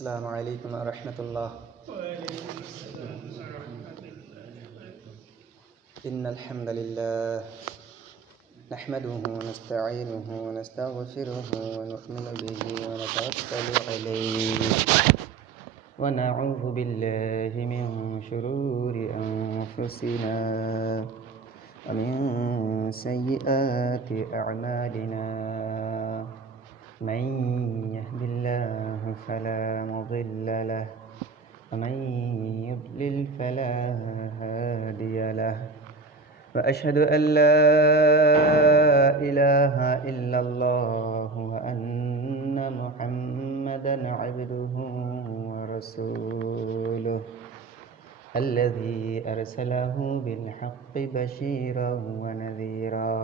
السلام عليكم ورحمة الله. إن الحمد لله نحمده ونستعينه ونستغفره ونؤمن به ونتوكل عليه ونعوذ بالله من شرور أنفسنا ومن سيئات أعمالنا. من يهد الله فلا مضل له ومن يضلل فلا هادي له وأشهد أن لا إله إلا الله وأن محمدا عبده ورسوله الذي أرسله بالحق بشيرا ونذيرا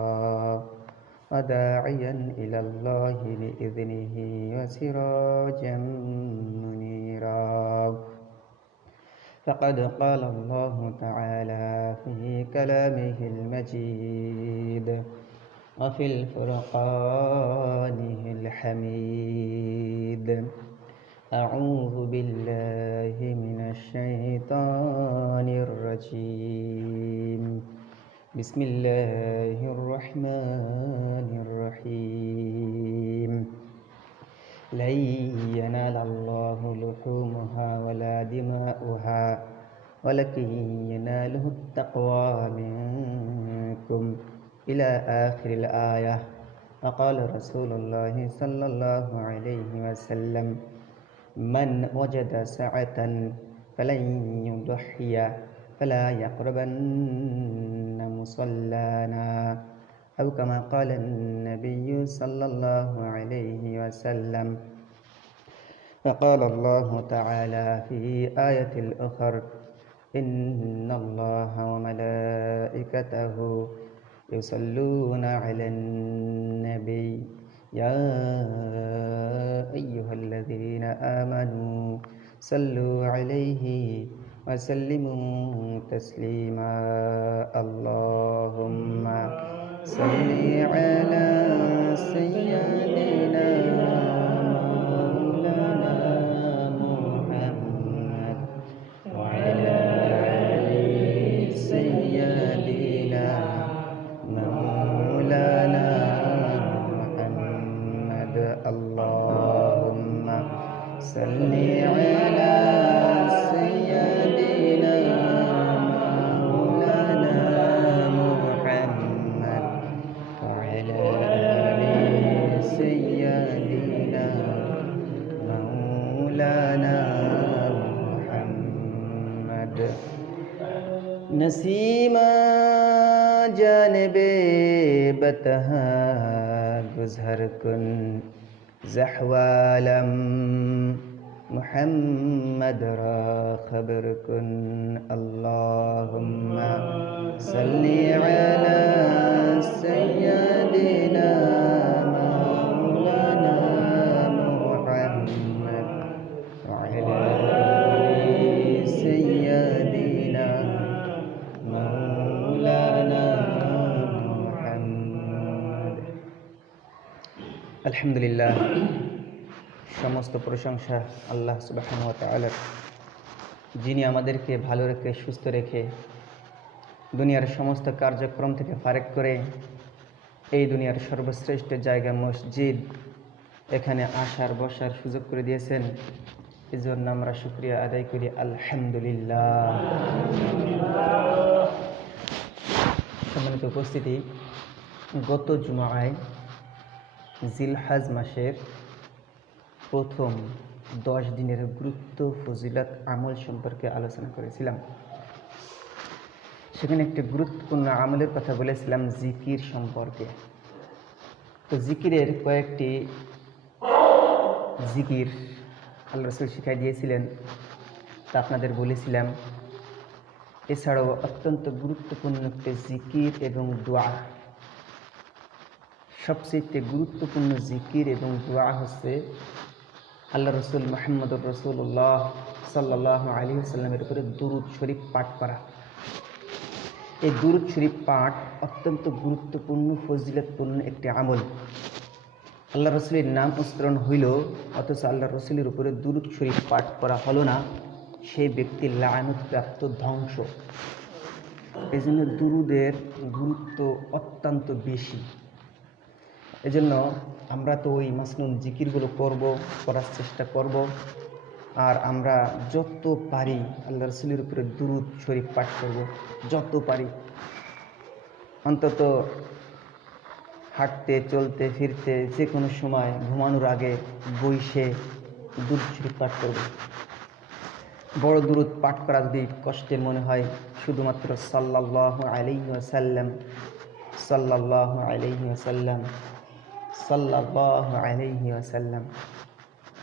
وداعيا إلى الله بإذنه وسراجا منيرا. فقد قال الله تعالى في كلامه المجيد وفي الفرقانه الحميد: أعوذ بالله من الشيطان الرجيم. بسم الله الرحمن الرحيم. لن ينال الله لحومها ولا دماؤها ولكن يناله التقوى منكم إلى آخر الآية. وقال رسول الله صلى الله عليه وسلم: من وجد سعة فلن يضحي فلا يقربن مصلانا، أو كما قال النبي صلى الله عليه وسلم. وقال الله تعالى في آية الأخرى: إن الله وملائكته يصلون على النبي يا أيها الذين آمنوا صلوا عليه وسلموا تسليما. اللهم صل على سيدنا مولانا محمد وعلى آل سيدنا مولانا محمد. اللهم صل على سيدنا مولانا محمد وعلى آل سيدنا مولانا محمد. नसीमा जानबे बतहा गुज़र कुन ज़हवालम मुहम्मद रा खबर कुन। अल्लाहुम्मा सल्ली अला सय्यदिना मौलाना मुहम्मद व अला आलि सय्यदिना मौलाना मुहम्मद। আলহামদুলিল্লাহ, সমস্ত প্রশংসা আল্লাহ সুবহানাহু ওয়া তাআলার, যিনি আমাদেরকে ভালো রেখে সুস্থ রেখে দুনিয়ার সমস্ত কার্যক্রম থেকে ফারেক করে এই দুনিয়ার সর্বশ্রেষ্ঠ জায়গা মসজিদ এখানে আসার বসার সুযোগ করে দিয়েছেন। এই জন্য আমরা শুকরিয়া আদায় করি আলহামদুলিল্লাহ। সম্মানিত উপস্থিতি, গত জুমায় জিলহজ মাসের প্রথম 10 দিনের গুরুত্ব, ফজিলত, আমল সম্পর্কে আলোচনা করেছিলাম। সেখানে একটি গুরুত্বপূর্ণ আমলের কথা বলেছিলাম, জিকির সম্পর্কে। তো জিকিরের কয়েকটি জিকির আল্লাহ রাসূল শিখাই দিয়েছিলেন, তা আপনাদের বলেছিলাম। এছাড়াও অত্যন্ত গুরুত্বপূর্ণ একটি জিকির এবং দোয়া, সবচেয়ে গুরুত্বপূর্ণ জিকির এবং দোয়া হচ্ছে আল্লাহ রসুল মুহাম্মদুর রাসূলুল্লাহ সাল্লাল্লাহু আলাইহি ওয়াসাল্লামের উপরে দুরূদ শরীফ পাঠ করা। এই দুরূদ শরীফ পাঠ অত্যন্ত গুরুত্বপূর্ণ, ফজিলতপূর্ণ একটি আমল। আল্লাহ রসুলের নাম উচ্চারণ হইল অথচ আল্লাহ রসুলের উপরে দুরূদ শরীফ পাঠ করা হলো না, সেই ব্যক্তির লাআনতপ্রাপ্ত ধ্বংস। এই জন্য দুরূদের গুরুত্ব অত্যন্ত বেশি। এজন্য আমরা তো ওই মাসনুন জিকিরগুলো করার চেষ্টা করব। আর আমরা যত পারি আল্লাহ রসুলের উপরে দুরূদ শরীফ পাঠ করব, যত পারি। অন্তত হাঁটতে, চলতে, ফিরতে, যে কোনো সময় ঘুমানোর আগে বইসে দুরূদ শরীফ পাঠ করব। বড় দুরূদ পাঠ করা যদি কষ্টের মনে হয়, শুধুমাত্র সাল্লাল্লাহু আলাইহি ওয়াসাল্লাম, সাল্লাল্লাহু আলাইহি ওয়াসাল্লাম, সাল্লাল্লাহু আলাইহি ওয়াসাল্লাম,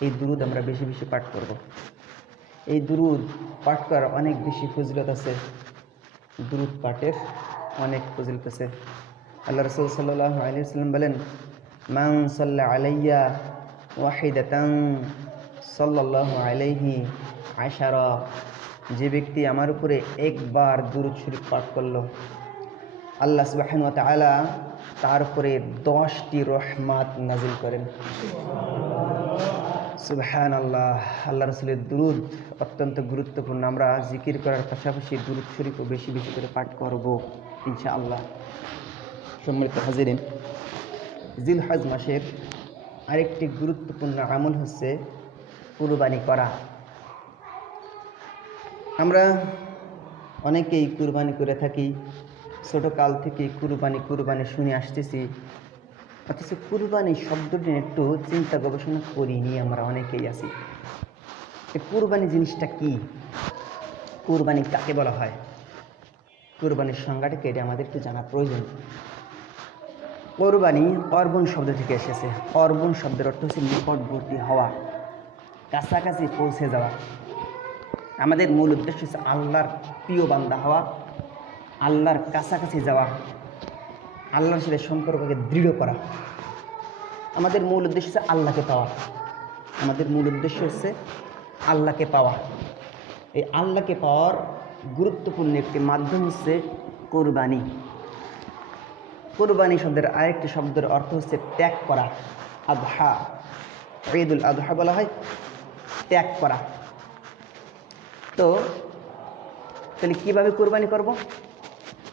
এই দুরূদ আমরা বেশি বেশি পাঠ করব। এই দুরূদ পাঠ করার অনেক বেশি ফজিলত আছে। দুরূদ পাঠের অনেক ফজিলত আছে। আল্লাহ রাসূল সাল্লাল্লাহু আলাইহি ওয়াসাল্লাম বলেন, মান সাল্লা আলাইয়া ওয়াহিদাতান সাল্লাল্লাহু আলাইহি আশারা, যে ব্যক্তি আমার উপরে একবার দুরূদ শরীফ পাঠ করলো, আল্লাহ সুবহানাহু ওয়া তাআলা তার উপরে 10টি রহমত নাজিল করেন। সুবহানাল্লাহ। আল্লাহ রাসূলের দুরূদ অত্যন্ত গুরুত্বপূর্ণ। আমরা জিকির করার পাশাপাশি দুরূদ শরীফও বেশি বেশি করে পাঠ করব ইনশাআল্লাহ। সম্মানিত হাজিরিন, জিলহজ মাসের আরেকটি গুরুত্বপূর্ণ আমল হচ্ছে কুরবানি করা। আমরা অনেকেই কুরবানি করে থাকি, ছোটকাল থেকে কুরবানি শুনে আসতেছি, অথচ কুরবানি শব্দটি একটু চিন্তা গবেষণা করিনি আমরা অনেকেই আছি। কুরবানি জিনিসটা কি? কুরবানি কাকে বলা হয়? কুরবানির সংজ্ঞাটাকে এটা আমাদের একটু জানা প্রয়োজন। কুরবানি অর্বন শব্দ থেকে এসেছে। অর্বন শব্দের অর্থ হচ্ছে নিকটবর্তী হওয়া, কাছাকাছি পৌঁছে যাওয়া। আমাদের মূল উদ্দেশ্য হচ্ছে আল্লাহর প্রিয় বান্দা হওয়া, আল্লাহর কাছাকাছি যাওয়া, আল্লাহর সাথে সম্পর্ককে দৃঢ় করা। আমাদের মূল উদ্দেশ্য হচ্ছে আল্লাহকে পাওয়া। আমাদের মূল উদ্দেশ্য হচ্ছে আল্লাহকে পাওয়া। এই আল্লাহকে পাওয়ার গুরুত্বপূর্ণ একটি মাধ্যম হচ্ছে কুরবানি। কুরবানি শব্দের আরেকটি শব্দের অর্থ হচ্ছে ত্যাগ করা। আদহা, ঈদুল আদহা বলা হয় ত্যাগ করা। তো তাহলে কীভাবে কুরবানি করব?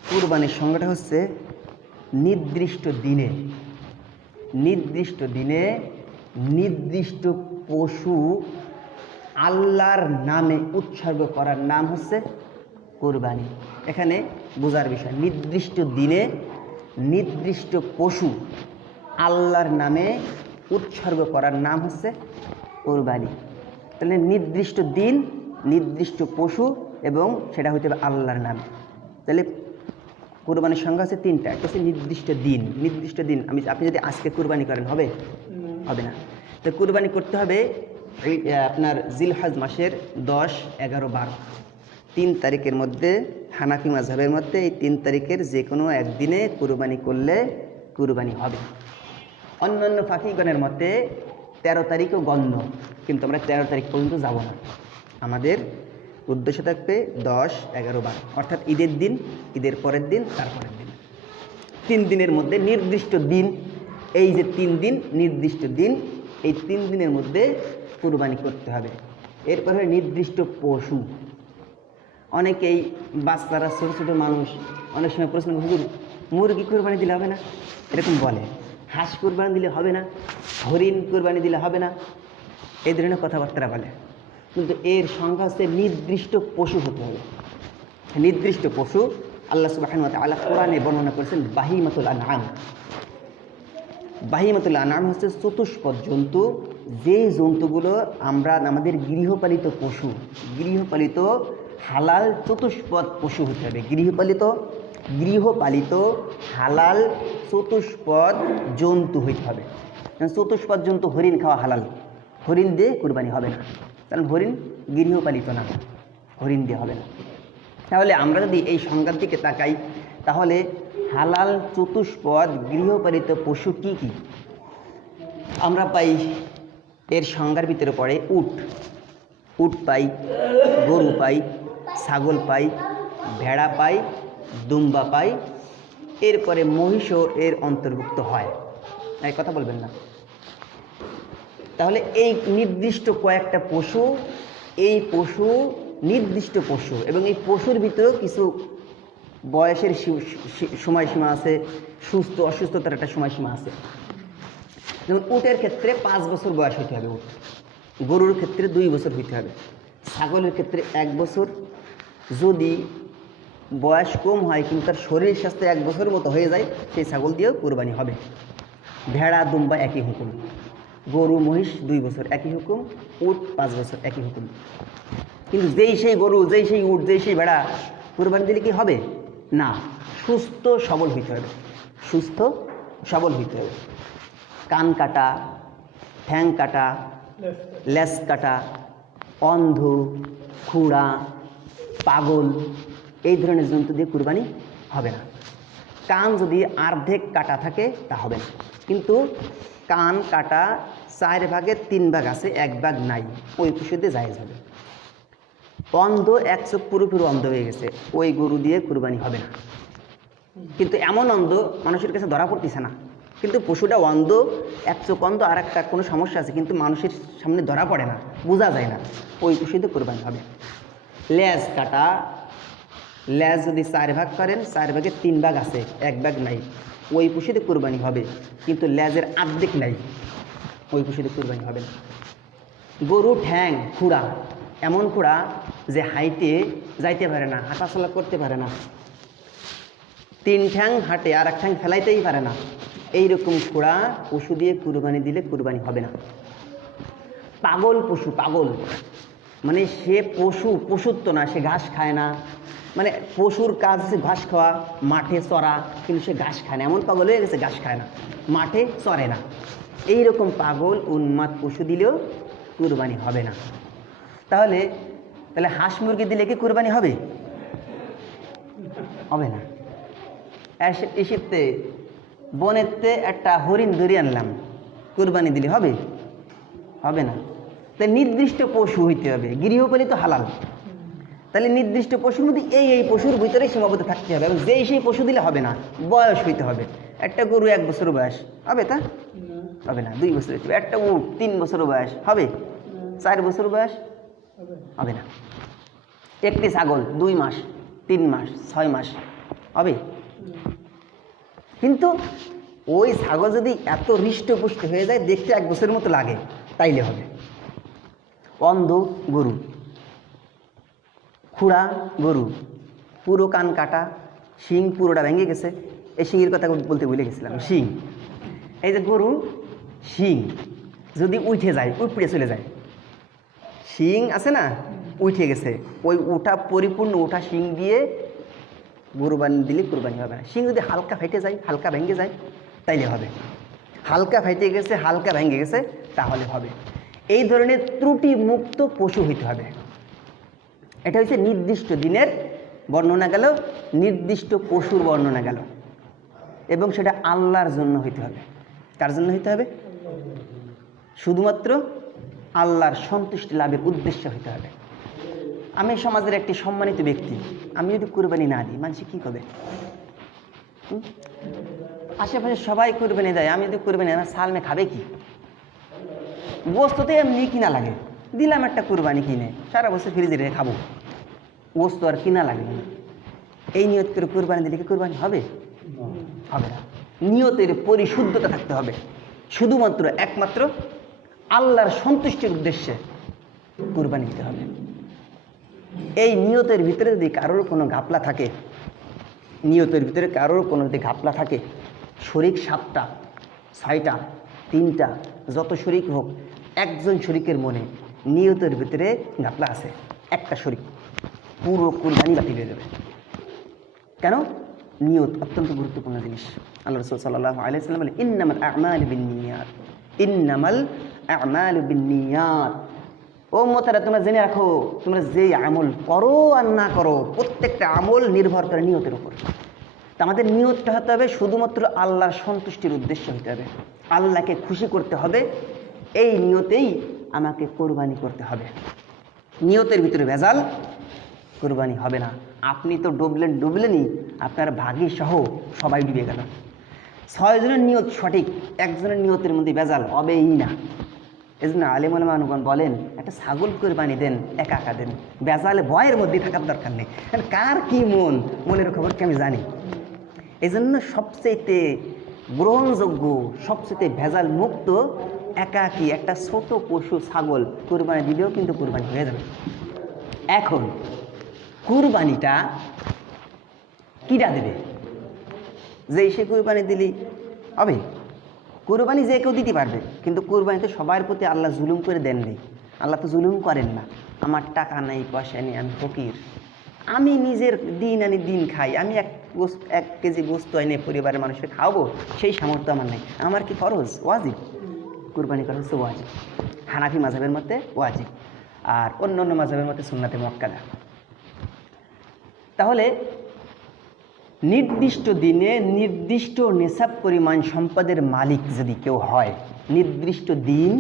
কুরবানির সংজ্ঞাটা হচ্ছে নির্দিষ্ট দিনে নির্দিষ্ট পশু আল্লাহর নামে উৎসর্গ করার নাম হচ্ছে কুরবানি। এখানে বোঝার বিষয়, নির্দিষ্ট দিনে নির্দিষ্ট পশু আল্লাহর নামে উৎসর্গ করার নাম হচ্ছে কুরবানি। তাহলে নির্দিষ্ট দিন, নির্দিষ্ট পশু, এবং সেটা হইতে হবে আল্লাহর নামে। তাহলে কুরবানির সংখ্যা আছে 3টা। একটা হচ্ছে নির্দিষ্ট দিন। আপনি যদি আজকে কুরবানি করেন হবে না। তো কুরবানি করতে হবে আপনার জিলহজ মাসের 10, 11, 12 3 তারিখের মধ্যে। হানাফি মাযহাবের মধ্যে এই 3 তারিখের যে কোনো একদিনে কুরবানি করলে কুরবানি হবে। অন্যান্য ফাকিগণের মতে 13 তারিখও গণ্য, কিন্তু আমরা 13 তারিখ পর্যন্ত যাব না। আমাদের উদ্দেশ্য থাকবে 10, 11, 12, অর্থাৎ ঈদের দিন, ঈদের পরের দিন, তারপরের দিন। 3 দিনের মধ্যে নির্দিষ্ট দিন, এই যে 3 দিন নির্দিষ্ট দিন, এই 3 দিনের মধ্যে কুরবানি করতে হবে। এরপরে নির্দিষ্ট পশু। অনেকেই বাচ্চারা, ছোটো ছোটো মানুষ অনেক সময় প্রশ্ন করে, হুজুর মুরগি কুরবানি দিলে হবে না? এরকম বলে। হাঁস কুরবানি দিলে হবে না? হরিণ কুরবানি দিলে হবে না? এই ধরনের কথাবার্তা বলে। কিন্তু এর সংখ্যা হচ্ছে নির্দিষ্ট পশু হতে হবে। নির্দিষ্ট পশু আল্লাহ সুবহানাহু ওয়া তাআলা কোরআনে বর্ণনা করেছেন বাহিমাতুল আনআম। বাহিমাতুল আনআম হচ্ছে চতুষ্পদ জন্তু, যে জন্তুগুলো আমরা আমাদের গৃহপালিত পশু, গৃহপালিত হালাল চতুষ্পদ পশু হতে হবে। গৃহপালিত হালাল চতুষ্পদ জন্তু হইতে হবে। চতুষ্পদ জন্তু হরিণ খাওয়া হালাল, হরিণ দিয়ে কুরবানি হবে না, কারণ হরিণ গৃহপালিত না, হরিণ দিয়ে হবে না। তাহলে আমরা যদি এই সংজ্ঞার দিকে তাকাই, তাহলে হালাল চতুষ্পদ গৃহপালিত পশু কি কি আমরা পাই? এর সংজ্ঞার ভিতরে পড়ে উট পাই, গরু পাই, ছাগল পাই, ভেড়া পাই, দুম্বা পাই, এরপরে মহিষও এর অন্তর্ভুক্ত হয়। এই কথা বলবেন না, তাহলে এই নির্দিষ্ট কয়েকটা পশু, এই পশু নির্দিষ্ট পশু, এবং এই পশুর ভিতরেও কিছু বয়সের সময়সীমা আছে, সুস্থ অসুস্থতার একটা সময়সীমা আছে। যেমন উটের ক্ষেত্রে 5 বছর বয়স হতে হবে উট, গরুর ক্ষেত্রে 2 বছর হইতে হবে, ছাগলের ক্ষেত্রে 1 বছর। যদি বয়স কম হয় কিন্তু তার শরীর স্বাস্থ্য 1 বছরের মতো হয়ে যায়, সেই ছাগল দিয়েও কোরবানি হবে। ভেড়া দুম্বা একই হুকুম, গরু মহিষ 2 বছর একই হুকুম, উট 5 বছর একই হুকুম। কিন্তু যেই সেই গরু, যেই সেই উট, যেই সেই ভেড়া কোরবানি দিলে কি হবে না, সুস্থ সবল হইতে হবে, সুস্থ সবল হইতে হবে। কান কাটা, ঠ্যাং কাটা, লেজ কাটা, অন্ধ, খুঁড়া, পাগল, এই ধরনের জন্তু দিয়ে কুরবানি হবে না। কান যদি অর্ধেক কাটা থাকে তা হবে না, কিন্তু কান কাটা 4 ভাগের 3 ভাগ আছে, 1 ভাগ নাই, ওই পশু দিয়ে জায়েজ হবে। অন্ধ, 1 চোখ পুরোপুরি অন্ধ হয়ে গেছে, ওই গরু দিয়ে কুরবানি হবে না। কিন্তু এমন অন্ধ মানুষের কাছে ধরা পড়তেছে না, কিন্তু পশুটা অন্ধ, 1 চোখ অন্ধ, আর একটা কোনো সমস্যা আছে কিন্তু মানুষের সামনে ধরা পড়ে না, বোঝা যায় না, ওই পশু দিয়ে কুরবানি হবে। লেজ কাটা, লেজ যদি 4 ভাগ করেন, 4 ভাগের 3 ভাগ আছে, 1 ভাগ নাই, ওই পশুতে কুরবানি হবে, কিন্তু লেজের অর্ধেক নাই, ওই পশুতে কুরবানি হবে না। গরু ঠ্যাং খুঁড়া, এমন খুঁড়া যে হাইটে যাইতে পারে না, হাঁটাচলা করতে পারে না, 3 ঠ্যাং হাঁটে আর 1 ঠ্যাং ফেলাইতেই পারে না, এইরকম খুঁড়া পশু দিয়ে কুরবানি দিলে কুরবানি হবে না। পাগল পশু, পাগল মানে সে পশুত্ব না, সে ঘাস খায় না, মানে পশুর কাজ সে ঘাস খাওয়া, মাঠে চড়া, কিন্তু সে ঘাস খায় না, এমন পাগল হয়ে গেছে ঘাস খায় না, মাঠে চড়ে না, এইরকম পাগল উন্মাদ পশু দিলেও কুরবানি হবে না। তাহলে হাঁস মুরগি দিলে কি কুরবানি হবে? হবে না। এসিতে বনেতে একটা হরিণ ধরে আনলাম, কুরবানি দিলে হবে? হবে না। তাই নির্দিষ্ট পশু হইতে হবে, গৃহপালিত হালাল, তাহলে নির্দিষ্ট পশুর মধ্যে এই পশুর ভিতরে সীমাবদ্ধ থাকতে হবে, এবং যেই সেই পশু দিলে হবে না, বয়স হইতে হবে। একটা গরু 1 বছর বয়স হবে, তা হবে না, 2 বছর হইতে হবে। একটা উট 3 বছর বয়স হবে, 4 বছর বয়স হবে না। একটি ছাগল 2 মাস, 3 মাস, 6 মাস হবে। কিন্তু ওই ছাগল যদি এত হৃষ্টপুষ্ট হয়ে যায়, দেখতে 1 বছরের মতো লাগে, তাইলে হবে। অন্ধ গরু, খুঁড়া গরু, পুরো কান কাটা, শিং পুরোটা ভেঙে গেছে, এই শিংয়ের কথা বলতে ভুলে গেছিলাম। শিং, এই যে গরু শিং যদি উঠে যায়, উপড়ে চলে যায়, শিং আছে না, উঠে গেছে, ওই উঠা পরিপূর্ণ উঠা শিং দিয়ে কুরবানি দিলে কুরবানি হবে না। শিং যদি হালকা ফেটে যায়, হালকা ভেঙে যায়, তাইলে হবে। হালকা ফেটে গেছে, হালকা ভেঙে গেছে, তাহলে হবে। এই ধরনের ত্রুটি মুক্ত পশু হইতে হবে। এটা হচ্ছে নির্দিষ্ট দিনের বর্ণনা গেল, নির্দিষ্ট পশুর বর্ণনা গেল, এবং সেটা আল্লাহর জন্য হইতে হবে। কার জন্য হইতে হবে? শুধুমাত্র আল্লাহর সন্তুষ্টি লাভের উদ্দেশ্য হইতে হবে। আমি সমাজের একটি সম্মানিত ব্যক্তি, আমি যদি কুরবানি না দিই, মানুষ কি করবে? আশেপাশে সবাই কুরবানি দেয়, আমি যদি কুরবানি না, সালমে খাবে কি? গোস্ততে এমনি কিনা লাগে, দিলাম একটা কুরবানি কিনে, সারা বছর ফ্রিজে রেখে খাবো, গোস্ত আর কিনা লাগবে না। এই নিয়ত করে কুরবানি দিলে কি কুরবানি হবে? হবে না। নিয়তের পরিশুদ্ধতা থাকতে হবে, শুধুমাত্র একমাত্র আল্লাহর সন্তুষ্টির উদ্দেশ্যে কুরবানি দিতে হবে। এই নিয়তের ভিতরে যদি কারোর কোনো ঘাপলা থাকে, নিয়তের ভিতরে কারোর কোনো যদি ঘাপলা থাকে, শরিক 7টা, 6টা, 3টা, যত শরিক হোক, একজন শরিকের মনে নিয়তের ভিতরে ঘাপলা আছে, একটা শরিক, পুরো কুরবানি বাতিল হয়ে যাবে। কেন? নিয়ত অত্যন্ত গুরুত্বপূর্ণ জিনিস। আল্লাহ রাসূল সাল্লাল্লাহু আলাইহি ওয়াসাল্লাম বলেন, ইন্নামাল আ'মালু বিন্নিয়াত, ইন্নামাল আ'মালু বিন্নিয়াত। ও উম্মতেরা, তোমরা জেনে রাখো, তোমরা যে আমল করো আর না করো, প্রত্যেকটা আমল নির্ভর করে নিয়তের উপর। তো আমাদের নিয়তটা হতে হবে শুধুমাত্র আল্লাহর সন্তুষ্টির উদ্দেশ্য হতে হবে, আল্লাহকে খুশি করতে হবে, এই নিয়তেই আমাকে কোরবানি করতে হবে। নিয়তের ভিতরে ভেজাল, কোরবানি হবে না। আপনি তো ডুবলেনই, আপনার ভাগী সহ সবাই ডুবে গেল। 6 জনের নিয়ত সঠিক, একজনের নিয়তের মধ্যে ভেজাল হবেই না। এই জন্য আলেম ওলামাগণ বলেন একটা ছাগল কোরবানি দেন, একা একা দেন, বেজালে ভয়ের মধ্যে থাকার দরকার নেই। কার কি মনের খবর কি আমি জানি। এই জন্য সবচেয়ে গ্রহণযোগ্য, সবচেয়ে ভেজাল মুক্ত একাকী একটা ছোট পশু ছাগল কোরবানি দিলেও কিন্তু কোরবানি হয়ে যাবে। এখন কুরবানিটা কিরা দেবে? যে সে কুরবানি দিলি হবে, কুরবানি যে কেউ দিতে পারবে, কিন্তু কুরবানিতে সবার প্রতি আল্লাহ জুলুম করে দেননি। আল্লাহ তো জুলুম করেন না। আমার টাকা নেই, পয়সা নেই, আমি ফকির, আমি নিজের দিন আনি দিন খাই, আমি এক কেজি গোস্ত এনে পরিবারের মানুষকে খাওয়াবো, সেই সামর্থ্য আমার নেই। আমার কি ফরজ? ওয়াজিব। কুরবানি করা হচ্ছে ওয়াজিব, হানাফি মাযহাবের মধ্যে ওয়াজিব, আর অন্য অন্য মাযহাবের মধ্যে সুন্নাতে মুআক্কাদা। তাহলে নির্দিষ্ট দিনে নির্দিষ্ট নেশাব পরিমাণ সম্পদের মালিক যদি কেউ হয়, নির্দিষ্ট দিন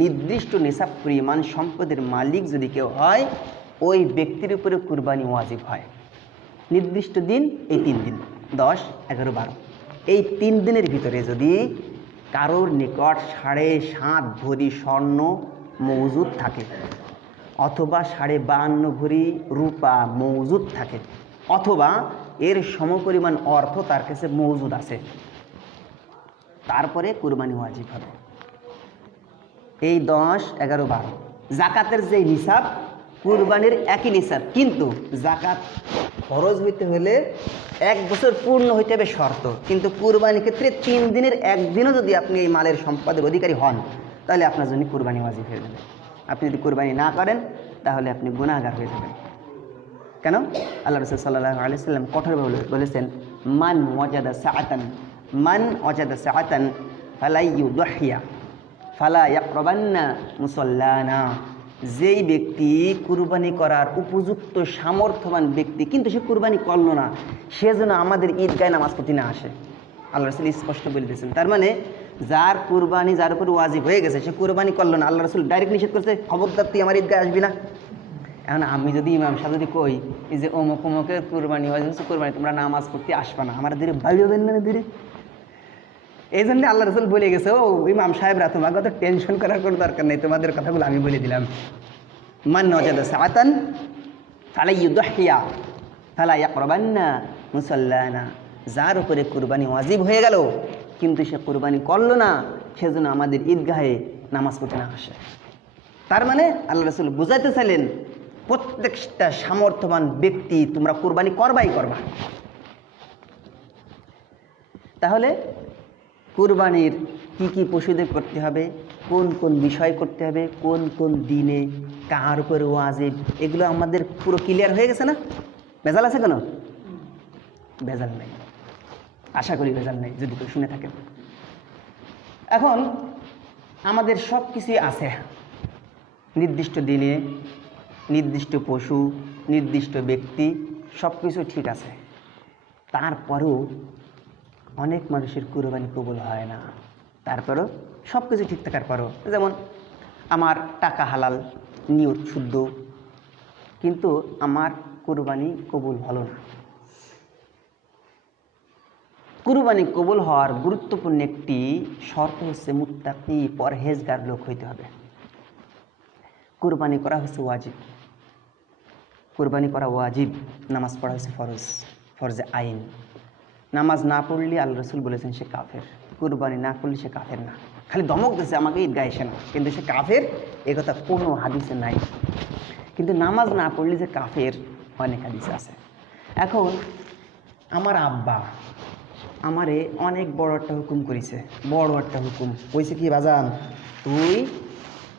নির্দিষ্ট নেশাব পরিমাণ সম্পদের মালিক যদি কেউ হয়, ওই ব্যক্তির উপরে কুরবানি ওয়াজিব হয়। নির্দিষ্ট দিন এই 3 দিন, 10, 11, 12, এই 3 দিনের ভিতরে যদি কারোর নিকট 7.5 ভরি স্বর্ণ মজুদ থাকে, অথবা 52.5 ভরি রূপা মজুদ থাকে, অথবা এর সমপরিমাণ অর্থ তার কাছে মজুদ আছে, তারপরে কুরবানি ওয়াজিব হবে। এই 10, 11, 12 জাকাতের যে নিসাব, কুরবানির একই নিসাব, কিন্তু জাকাত খরচ হইতে হলে 1 বছর পূর্ণ হইতে হবে শর্ত, কিন্তু কুরবানির ক্ষেত্রে 3 দিনের একদিনও যদি আপনি এই মালের সম্পদের অধিকারী হন, তাহলে আপনার জন্য কুরবানি ওয়াজিব হয়ে যাবে। আপনি যদি কুরবানি না করেন তাহলে আপনি গুনাহগার হয়ে যাবেন। কেন? আল্লাহ রাসূল সাল্লাল্লাহু আলাইহি ওয়াসাল্লাম কঠোরভাবে বলেছেন, মান ওয়াজাদা সাআতান ফালা ইউদহিয়া ফালা ইয়াকরাবান্না মুসাল্লানা। যেই ব্যক্তি কুরবানি করার উপযুক্ত সামর্থ্যবান ব্যক্তি, কিন্তু সে কুরবানি করলো না, সে যেন আমাদের ঈদগাহে নামাজ পড়তে না আসে। আল্লাহ রাসূল স্পষ্ট বলে দিয়েছেন। তার মানে যার কুরবানি যার উপর ওয়াজিব হয়ে গেছে, সে কুরবানি করলো না, আল্লাহ রাসূল ডাইরেক্ট নিষেধ করছে, খবরদার তুই আমার ঈদগাহে আসবি না। এখন আমি যদি ইমাম সাহেব যদি কই এই যে অমুক অমুকের কুরবানি ওয়াজিব হচ্ছে, কুরবানি তোমরা নামাজ পড়তে আসবা না, আমার ধীরে ভাবিবেন না ধীরে। এই জন্য আল্লাহ রাসূল বলে গেছে, ও ইমাম সাহেবরা তোমাকে তো টেনশন করার কোনো দরকার নেই, তোমাদের কথাগুলো আমি বলে দিলাম। মান ওয়াজাদা সাআতান ফালা ইউদহিয়া ফালা ইয়াকরাবান্না মুসাল্লানা। যার উপরে কুরবানি ওয়াজিব হয়ে গেল কিন্তু সে কুরবানি করলো না, সেজন্য আমাদের ঈদগাহে নামাজ পড়তে না আসে। তার মানে আল্লাহ রাসূল বুঝাইতে চাইলেন, প্রত্যেকটা সামর্থ্যবান ব্যক্তি তোমরা কুরবানি করবাই করবা। তাহলে কুরবানির কি কি পশুদের করতে হবে, কোন কোন বিষয় করতে হবে, কোন কোন দিনে, কার উপরে ওয়াজিব, এগুলো আমাদের পুরো ক্লিয়ার হয়ে গেছে না? ভেজাল আছে কেন? ভেজাল নেই, আশা করি ভেজাল নেই যদি কেউ শুনে থাকেন। এখন আমাদের সব কিছুই আছে, নির্দিষ্ট দিনে নির্দিষ্ট পশু নির্দিষ্ট ব্যক্তি, সব কিছু ঠিক আছে, তারপরেও অনেক মানুষের কুরবানি কবুল হয় না। তারপরেও সব কিছু ঠিক থাকার পরেও, যেমন আমার টাকা হালাল, নিয়ত শুদ্ধ, কিন্তু আমার কুরবানি কবুল হলো না। কুরবানি কবুল হওয়ার গুরুত্বপূর্ণ একটি শর্ত হচ্ছে মুত্তাকি, পরহেজগার লোক হইতে হবে। কুরবানি করা হচ্ছে ওয়াজিব, কুরবানি করা ওয়াজিব, নামাজ পড়া হচ্ছে ফরজ, ফরজে আইন। নামাজ না পড়লে আল্লাহ রাসূল বলেছেন সে কাফের, কুরবানি না করলে সে কাফের না। খালি ধমক দিয়েছে আমাকে ঈদগাহে এসে না, কিন্তু সে কাফের এ কথা কোনো হাদিসে নাই। কিন্তু নামাজ না পড়লে যে কাফের অনেক হাদিসে আছে। এখন আমার আব্বা আমারে অনেক বড় একটা হুকুম করেছে, বড় একটা হুকুম কইছে কি, বাজান তুই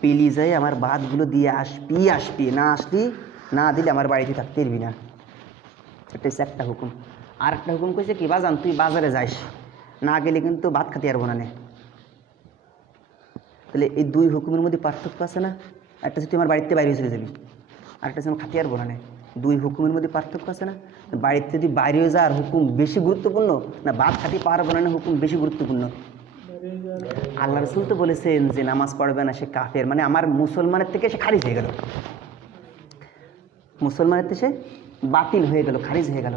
পিলি যাই আমার ভাতগুলো দিয়ে আসবি, না আসলি না দিলে আমার বাড়িতে থাকতে পারবি না। এটা হচ্ছে একটা হুকুম। আর একটা হুকুম কইছে কি, বাজান তুই বাজারে যাইস, না গেলে কিন্তু ভাত খাতে পারবো না। তাহলে এই 2 হুকুমের মধ্যে পার্থক্য আছে না? একটা হচ্ছে তুই আমার বাড়িতে বাইরে চলে যাবি, আর একটা হচ্ছে আমি খাতে পারবো না। 2 হুকুমের মধ্যে পার্থক্য আছে না? বাড়িতে যদি বাইরে যাওয়ার হুকুম বেশি গুরুত্বপূর্ণ না ভাত খাতে পারবো না হুকুম বেশি গুরুত্বপূর্ণ? আল্লাহ রাসূল তো বলেছেন যে নামাজ পড়বে না সে কাফের, মানে আমার মুসলমানের থেকে সে খারিজ হয়ে গেল, মুসলমানের থেকে সে বাতিল হয়ে গেল, খারিজ হয়ে গেল।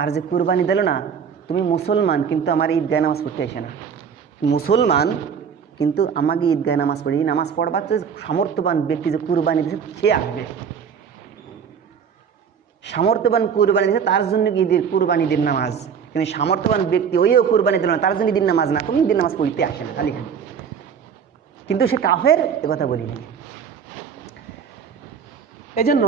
আর যে কুরবানি দিল না, তুমি মুসলমান কিন্তু আমার ঈদগাহে নামাজ পড়তে আসে না, মুসলমান কিন্তু আমাকে ঈদগাহে নামাজ পড়ি, নামাজ পড়বার তো সামর্থ্যবান ব্যক্তি যে কুরবানি দিয়েছে সে আসবে, সামর্থ্যবান কুরবানি দিয়েছে তার জন্য কি ঈদের কুরবানি ঈদের নামাজ, কিন্তু সামর্থ্যবান ব্যক্তি ওইও কুরবানি দিল না, তার জন্য ঈদের নামাজ না, তুমি ঈদের নামাজ পড়তে আসে না খালি খালি, কিন্তু সে কাফের, এ কথা বলিনি। এজন্য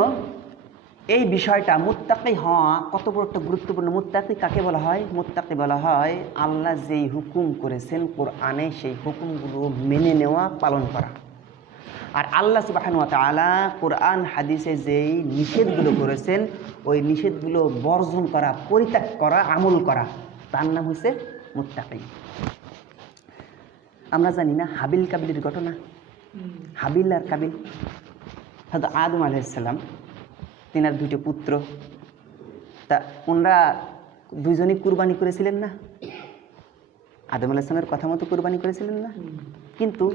এই বিষয়টা মুত্তাকি হওয়া কত বড় একটা গুরুত্বপূর্ণ। মুত্তাকি কাকে বলা হয়? মুত্তাকি বলা হয় আল্লাহ যেই হুকুম করেছেন কোরআনে সেই হুকুমগুলো মেনে নেওয়া, পালন করা। আর আল্লাহ সুবহানাহু ওয়া তাআলা কোরআন হাদিসে যেই নিষেধগুলো করেছেন ওই নিষেধগুলো বর্জন করা, পরিত্যাগ করা, আমল করা, তার নাম হচ্ছে মুত্তাকি। আমরা জানি না হাবিল কাবিলের ঘটনা, হাবিল আর কাবিল। হয়তো আদম আলাইহিস সালাম, তিনার দুইটা পুত্র, তা ওনারা দুইজনই কুরবানি করেছিলেন না? আদম আলাইহিস সালামের কথা মতো কুরবানি করেছিলেন না? কিন্তু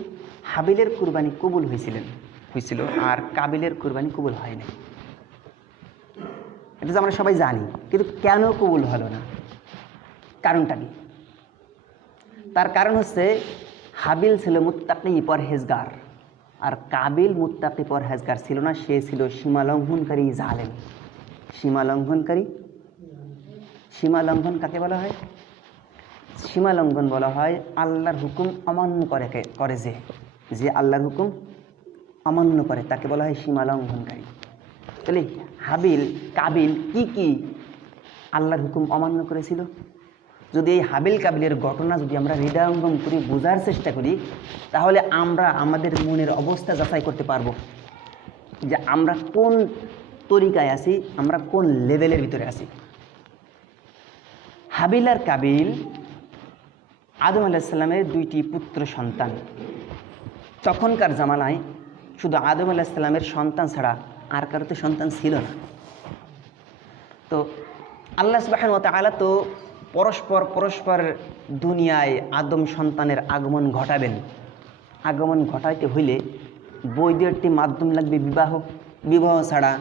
হাবিলের কুরবানি কবুল হয়েছিল আর কাবিলের কুরবানি কবুল হয় না। এটা তো আমরা সবাই জানি, কিন্তু কেন কবুল হলো না? কারণটা কি? তার কারণ হচ্ছে হাবিল ছিল মুত্তাকি পরহেজগার, আর কাবিল মুত্তাকি পরহেজগার ছিল না, সে ছিল সীমালঙ্ঘনকারী, জালেম। সীমালঙ্ঘনকারী, সীমালঙ্ঘন কাকে বলা হয়? সীমালঙ্ঘন বলা হয় আল্লাহর হুকুম অমান্য করে যে আল্লাহর হুকুম অমান্য করে তাকে বলা হয় সীমালঙ্ঘনকারী। তাহলে হাবিল কাবিল কি কি আল্লাহর হুকুম অমান্য করেছিল? যদি এই হাবিল কাবিলের ঘটনা যদি আমরা হৃদয়ঙ্গম করি, বোঝার চেষ্টা করি, তাহলে আমরা আমাদের মনের অবস্থা যাচাই করতে পারবো যে আমরা কোন তরিকায় আছি, আমরা কোন লেভেলের ভিতরে আছি। হাবিল আর কাবিল আদম আলাইহিস সালামের দুইটি পুত্র সন্তান। তখনকার জামানায় শুধু আদম আলাইহিস সালামের সন্তান ছাড়া আর কারো তো সন্তান ছিল না। তো আল্লাহ সুবহানাহু ওয়া তাআলা তো পরস্পর দুনিয়ায় আদম সন্তানের আগমন ঘটাবেন। আগমন ঘটাইতে হইলে বৈধ একটি মাধ্যম লাগবে, বিবাহ ছাড়া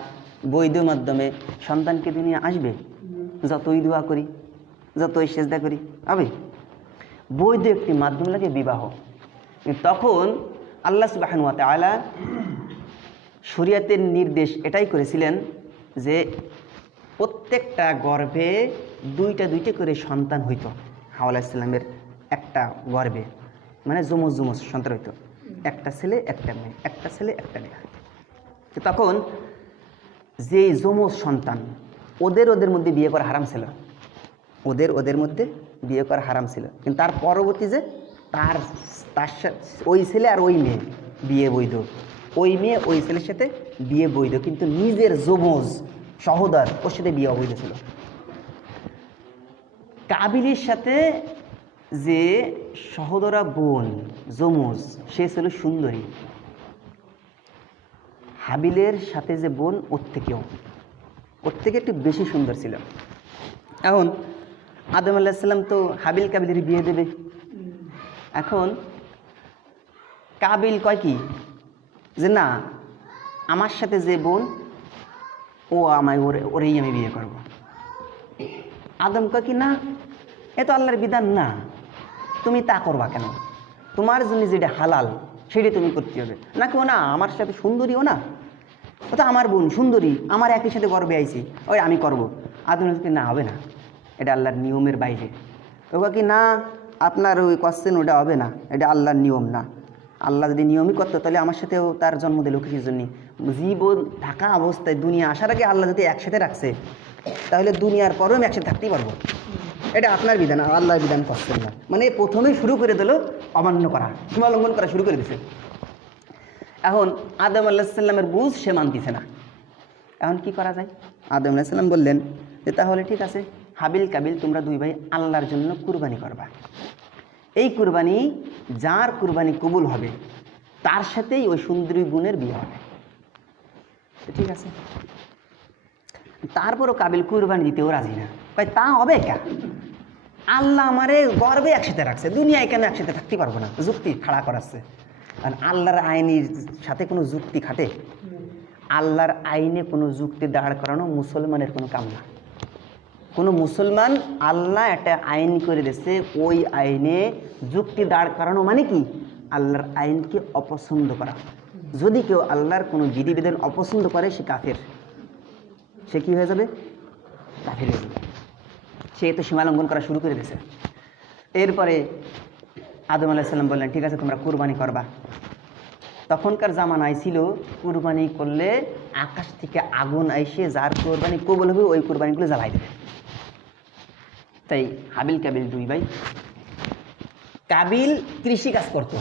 বৈধ মাধ্যমে সন্তানকে দুনিয়া আসবে? যতই দোয়া করি, যতই সেজদা করি, হবে? বৈধ একটি মাধ্যম লাগে বিবাহ। তখন আল্লাহ সুবহানাহু ওয়া তাআলা শরীয়তের নির্দেশ এটাই করেছিলেন যে প্রত্যেকটা গর্ভে দুইটা করে সন্তান হইতো। হাওয়া আলাইহিস সালামের একটা গর্ভে, মানে যমজ সন্তান হইতো, একটা ছেলে একটা মেয়ে, একটা ছেলে একটা মেয়ে। তখন যে যমজ সন্তান ওদের মধ্যে বিয়ে করা হারাম ছিল, ওদের মধ্যে বিয়ে করা হারাম ছিল। কিন্তু তার পরবর্তী যে তার ওই ছেলে আর ওই মেয়ে বিয়ে বৈধ, ওই মেয়ে ওই ছেলের সাথে বিয়ে বৈধ, কিন্তু নিজের যমজ সহোদর ওর সাথে বিয়ে অবৈধ ছিল। কাবিলের সাথে যে সহোদরা বোন যমজ, সে ছিল সুন্দরী। হাবিলের সাথে যে বোন ওর থেকে একটু বেশি সুন্দর ছিল। এখন আদম আলাইহিস সালাম তো হাবিল কাবিলের বিয়ে দেবে। এখন কাবিল কয় কি যে না, আমার সাথে যে বোন ও আমায় ওরেই আমি বিয়ে করব। আদম কয় কি না, এ তো আল্লাহর বিধান না, তুমি তা করবা কেন? তোমার জন্য যেটা হালাল সেটা তুমি করতে হবে। নাকি ও না আমার সাথে সুন্দরী, ও না ও তো আমার বোন সুন্দরী, আমার একই সাথে গর্বে আইছি, ওই আমি করব। আদম না, হবে না, এটা আল্লাহর নিয়মের বাইরে। তো কি না, আপনার ওই কোশ্চেন ওটা হবে না, এটা আল্লাহর নিয়ম না। আল্লাহ যদি নিয়মই করতো তাহলে আমার সাথেও তার জন্ম দিল কিসের জন্য? জীবন থাকা অবস্থায় দুনিয়া আসার আগে আল্লাহ যদি একসাথে রাখছে, তাহলে দুনিয়ার পরেও আমি একসাথে থাকতেই পারবো। এটা আপনার বিধান, আল্লাহর বিধান করছেন না। মানে প্রথমেই শুরু করে দিল অমান্য করা, সীমা লঙ্ঘন করা শুরু করে দিছে। এখন আদম আলাইহিস সালামের বুঝ সে মানতেছে না। এখন কি করা যায়? আদম আলাইহিস সালাম বললেন যে তাহলে ঠিক আছে, হাবিল কাবিল তোমরা দুই ভাই আল্লাহর জন্য কুরবানি করবা। এই কুরবানি যার কুরবানি কবুল হবে তার সাথেই ওই সুন্দরী বোনের বিয়ে হবে। ঠিক আছে, তারপরও কাবিল কুরবানি দিতেও রাজি না। ভাই তা হবে কে? আল্লাহ আমারে গর্বে একসাথে রাখছে, দুনিয়ায় কেন একসাথে থাকতে পারবো না? যুক্তি খাড়া করাচ্ছে। আর আল্লাহর আইনের সাথে কোনো যুক্তি খাটে? আল্লাহর আইনে কোনো যুক্তি দাঁড় করানো মুসলমানের কোনো কাম না। কোনো মুসলমান, আল্লাহ একটা আইন করে দিচ্ছে, ওই আইনে যুক্তি দাঁড় করানো মানে কি? আল্লাহর আইনকে অপছন্দ করা। যদি কেউ আল্লাহর কোনো বিধিবিধান অপছন্দ করে সে কাফের, সে কি হয়ে যাবে? কাফের হয়ে যাবে। সে তো সীমা লঙ্ঘন করা শুরু করে দিয়েছে। এরপরে আদম আলাইহিস সালাম বললেন, ঠিক আছে তোমরা কুরবানি করবা। তখনকার জামানায় ছিল কুরবানি করলে আকাশ থেকে আগুন আইসে যার কুরবানি কবুল হবে ওই কুরবানিগুলো জ্বালাই দেবে। তাই হাবিল কাবিল দুই ভাই। কাবিল কৃষি কাজ করত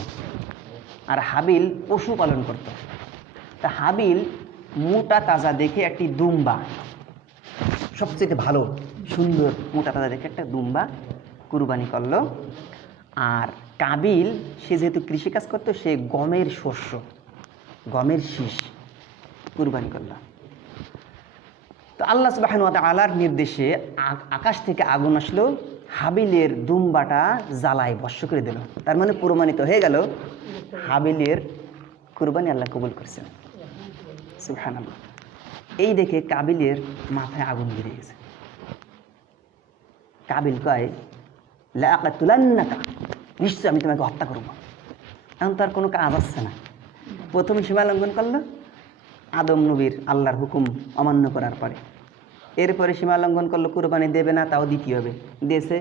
আর হাবিল পশুপালন করত। তা হাবিল মোটা তাজা দেখে একটি দুম্বা, সবচেয়ে ভালো সুন্দর মোটা তাজা দেখে একটা দুম্বা কুরবানি করলো। আর কাবিল সে যেহেতু কৃষিকাজ করতো, সে গমের শস্য, গমের শীষ কুরবানি করলো। তো আল্লাহ সুবহানাহু ওয়া তাআলার নির্দেশে আকাশ থেকে আগুন আসলো, হাবিলের দুম্বাটা জ্বালায় ভস্ম করে দিল। তার মানে প্রমাণিত হয়ে গেল হাবিলের কুরবানি আল্লাহ কবুল করছেন। সুবহানাল্লাহ। এই দেখে কাবিলের মাথায় আগুন ধরে গেছে। কাবিল কয়, লাআকাতুলান্নাকা, নিশ্চয় আমি তোমাকে হত্যা করবো। এখন তার কোনো কাজ আসছে না। প্রথম সীমা লঙ্ঘন করলো আদম নবীর আল্লাহর হুকুম অমান্য করার পরে। এরপরে সীমা লঙ্ঘন করলো, কুরবানি দেবে না, তাও দিতে হবে, দিয়েছে,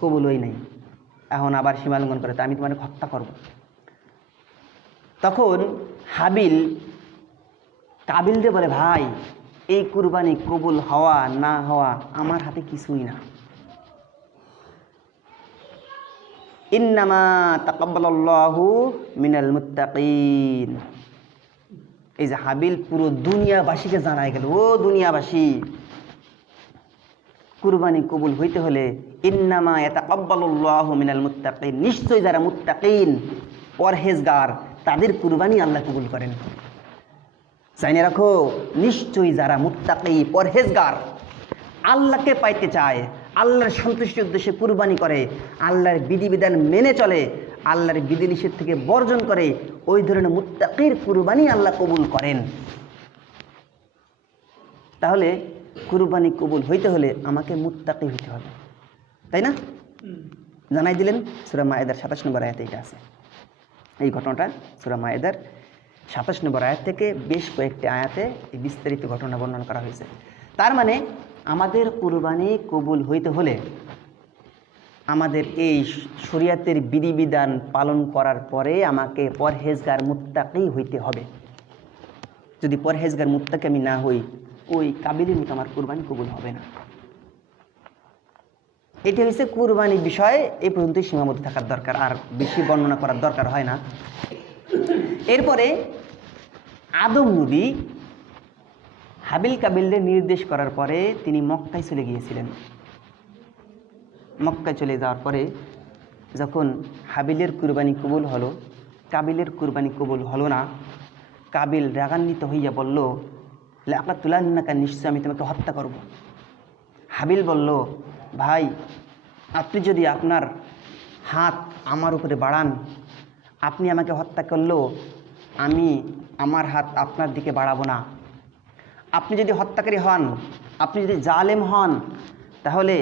কবুলই নাই। এখন আবার সীমা লঙ্ঘন করে, তা আমি তোমাকে হত্যা করব। তখন হাবিল কাবিলকে বলে, ভাই এই কুরবানি কবুল হওয়া না হওয়া আমার হাতে কিছুই না। ইন্নামা তাকাব্বালাল্লাহু মিনাল মুত্তাকিন। এই যে হাবিল পুরো দুনিয়াবাসীকে জানাই গেল, ও দুনিয়াবাসী, কুরবানি কবুল হইতে হলে ইন্নামা ইয়াতাকাব্বালুল্লাহু মিনাল মুত্তাকিন, নিশ্চয় যারা মুত্তাকিন পরহেজগার তাদের কুরবানি আল্লাহ কবুল করেন। জানে রাখো, নিশ্চয়ই যারা মুত্তাকি পরহেজগার আল্লাহকে পাইতে চায়, আল্লাহর সন্তুষ্টির উদ্দেশ্যে কুরবানি করে, আল্লাহর বিধিবিধান মেনে চলে, আল্লাহর বিধিনিষেধ থেকে বর্জন করে, ওই ধরনের মুত্তাকির কুরবানি আল্লাহ কবুল করেন। তাহলে কুরবানি কবুল হইতে হলে আমাকে মুত্তাকি হইতে হবে, তাই না? জানাই দিলেন সূরা মায়েদার 27 নম্বর আয়াতে এটা আছে। এই ঘটনাটা সূরা মায়েদার 27 নম্বর আয়াত থেকে বেশ কয়েকটি আয়াতে এই বিস্তারিত ঘটনা বর্ণনা করা হয়েছে। তার মানে আমাদের কুরবানি কবুল হইতে হলে আমাদের এই শরীয়তের বিধিবিধান পালন করার পরে আমাকে পরহেজগার মুত্তাকি হইতে হবে। যদি পরহেজগার মুত্তাকি আমি না হই, ওই কাবিলের মতো আমার কুরবানি কবুল হবে না। এটি হচ্ছে কুরবানি বিষয়ে এই পর্যন্তই সীমাবদ্ধ থাকার দরকার, আর বেশি বর্ণনা করার দরকার হয় না। এরপরে আদম নবী হাবিল কাবিলদের নির্দেশ করার পরে তিনি মক্কায় চলে গিয়েছিলেন। মক্কায় চলে যাওয়ার পরে যখন হাবিলের কুরবানি কবুল হলো, কাবিলের কুরবানি কবুল হলো না, কাবিল রাগান্বিত হইয়া বলল, লাআকাতুলান্নাকা, নিশ্চয় আমি তোমাকে হত্যা করব। হাবিল বলল, ভাই আপনি যদি আপনার হাত আমার উপরে বাড়ান, আপনি আমাকে হত্যা করলেও আমি আমার হাত আপনার দিকে বাড়াবো না। আপনি যদি হত্যাকারী হন, আপনি যদি জালেম হন, তাহলে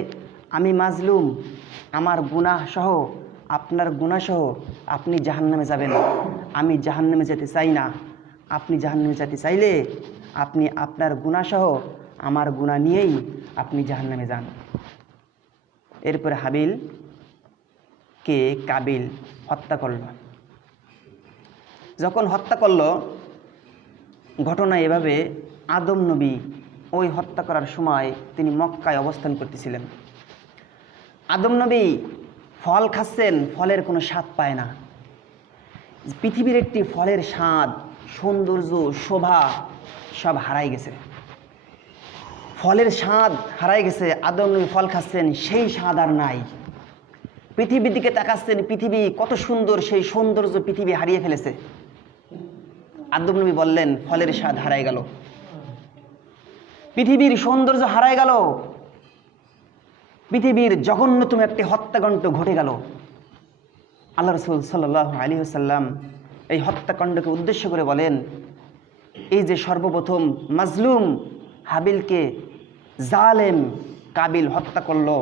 আমি মাজলুম, আমার গুনাহ সহ আপনার গুনাহ সহ আপনি জাহান্নামে যাবেন। আমি জাহান্নামে যেতে চাই না। আপনি জাহান্নামে যেতে চাইলে আপনি আপনার গুনাহ সহ আমার গুনাহ নিয়েই আপনি জাহান্নামে যান। এরপরে হাবিলকে কাবিল হত্যা করল। যখন হত্যা করল, ঘটনা এভাবে, আদম নবী ওই হত্যা করার সময় তিনি মক্কায় অবস্থান করতেছিলেন। আদম নবী ফল খাচ্ছেন, ফলের কোনো স্বাদ পায় না। পৃথিবীর একটি ফলের স্বাদ, সৌন্দর্য, শোভা সব হারাই গেছে। ফলের স্বাদ হারাই গেছে। আদম নবী ফল খাচ্ছেন, সেই স্বাদ আর নাই। পৃথিবীর দিকে তাকাচ্ছেন, পৃথিবী কত সুন্দর, সেই সৌন্দর্য পৃথিবী হারিয়ে ফেলেছে। আদম নবী বললেন, ফলের স্বাদ হারাই গেল, পৃথিবীর সৌন্দর্য হারাই গেল, পৃথিবীর জঘন্যতম একটি হত্যাকাণ্ড ঘটে গেল। আল্লাহ রাসূল সাল্লাল্লাহু আলাইহি ওয়াসাল্লাম এই হত্যাকাণ্ডকে উদ্দেশ্য করে বলেন, এই যে সর্বপ্রথম মাজলুম হাবিলকে জালেম কাবিল হত্যা করলো,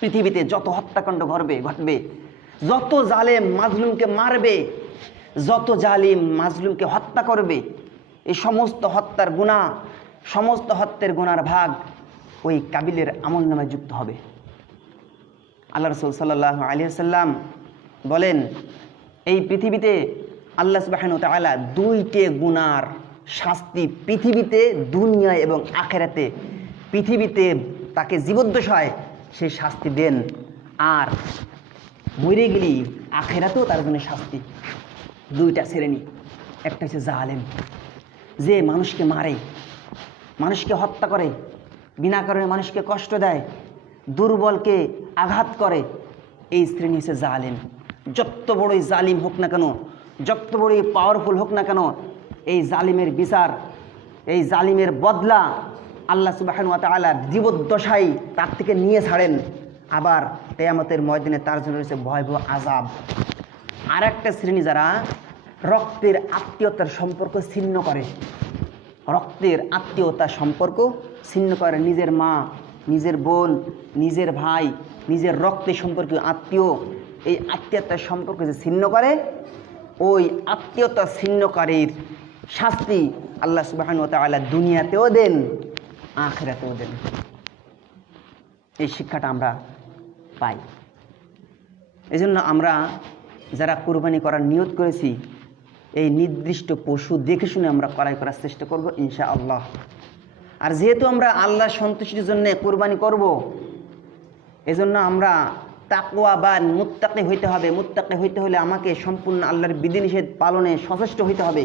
পৃথিবীতে যত হত্যাকাণ্ড ঘটবে যত জালেম মাজলুমকে মারবে, যত জালিম মাজলুমকে হত্যা করবে, এই সমস্ত হত্যার গুনাহ, সমস্ত হত্যার গুনার ভাগ ওই কাবিলের আমল নামায় যুক্ত হবে। আল্লাহ রাসূল সাল্লাল্লাহু আলাইহি ওয়াসাল্লাম বলেন, এই পৃথিবীতে আল্লাহ সুবহানাহু ওয়া তাআলা দুইটি গুনার শাস্তি পৃথিবীতে, দুনিয়ায় এবং আখিরাতে, পৃথিবীতে তাকে জীবদ্দশায় সেই শাস্তি দেন, আর মরে গেলে আখিরাতেও তার জন্য শাস্তি। দুইটা শ্রেণী, একটা হচ্ছে জালেম, যে মানুষকে মারে, মানুষকে হত্যা করে, বিনা কারণে মানুষকে কষ্ট দেয়, দুর্বলকে আঘাত করে, এই শ্রেণী হচ্ছে জালেম। যত বড়ই জালিম হোক না কেন, যত বড়ই পাওয়ারফুল হোক না কেন, এই জালিমের বিচার, এই জালিমের বদলা আল্লাহ সুবহানাহু ওয়া তাআলা জীবদ্দশায় তার থেকে নিয়ে ছাড়েন, আবার কিয়ামতের ময়দানে তার জন্য রয়েছে ভয়াবহ আযাব। আর একটা শ্রেণী যারা রক্তের আত্মীয়তার সম্পর্ক ছিন্ন করে, রক্তের আত্মীয়তার সম্পর্ক ছিন্ন করে, নিজের মা, নিজের বোন, নিজের ভাই, নিজের রক্তের সম্পর্কে আত্মীয়, এই আত্মীয়তার সম্পর্ক যে ছিন্ন করে, ওই আত্মীয়তা ছিন্নকারীর শাস্তি আল্লাহ সুবহানাহু ওয়া তাআলা দুনিয়াতেও দেন, আখিরাতেও দেন। এই শিক্ষাটা আমরা পাই। এই জন্য আমরা যারা কুরবানি করার নিয়ত করেছি, এই নির্দিষ্ট পশু দেখে শুনে আমরা ক্রয় করার চেষ্টা করব ইনশাআল্লাহ। আর যেহেতু আমরা আল্লাহর সন্তুষ্টির জন্য কুরবানি করব, এজন্য আমরা তাকওয়াবান মুত্তাকি হইতে হবে। মুত্তাকি হইতে হলে আমাকে সম্পূর্ণ আল্লাহর বিধিনিষেধ পালনে সচেষ্ট হইতে হবে।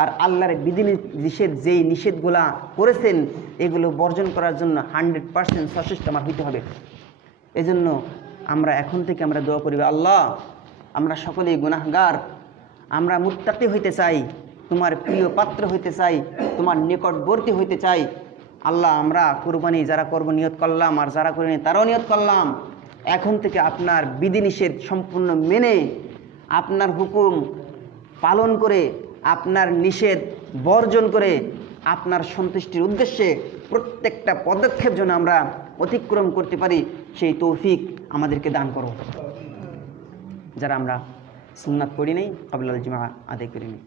আর আল্লাহর বিধিনিষেধ যেই নিষেধগুলা করেছেন, এগুলো বর্জন করার জন্য 100% সচেষ্ট আমার হইতে হবে। এজন্য আমরা এখন থেকে আমরা দোয়া করি, আল্লাহ আমরা সকলেই গুনাহগার, আমরা মুত্তাকি হইতে চাই, তোমার প্রিয় পাত্র হইতে চাই, তোমার নিকটবর্তী হইতে চাই। আল্লাহ আমরা কুরবানি যারা করব নিয়ত করলাম, আর যারা করিনি তারাও নিয়ত করলাম, এখন থেকে আপনার বিধিনিষেধ সম্পূর্ণ মেনে, আপনার হুকুম পালন করে, আপনার নিষেধ বর্জন করে, আপনার সন্তুষ্টির উদ্দেশ্যে প্রত্যেকটা পদক্ষেপ যেন আমরা অতিক্রম করতে পারি, সেই তৌফিক আমাদেরকে দান করো। যারা আমরা সুন্নাত পড়ি নাই, ক্বাবলাল জুমআ আদায় করিনি।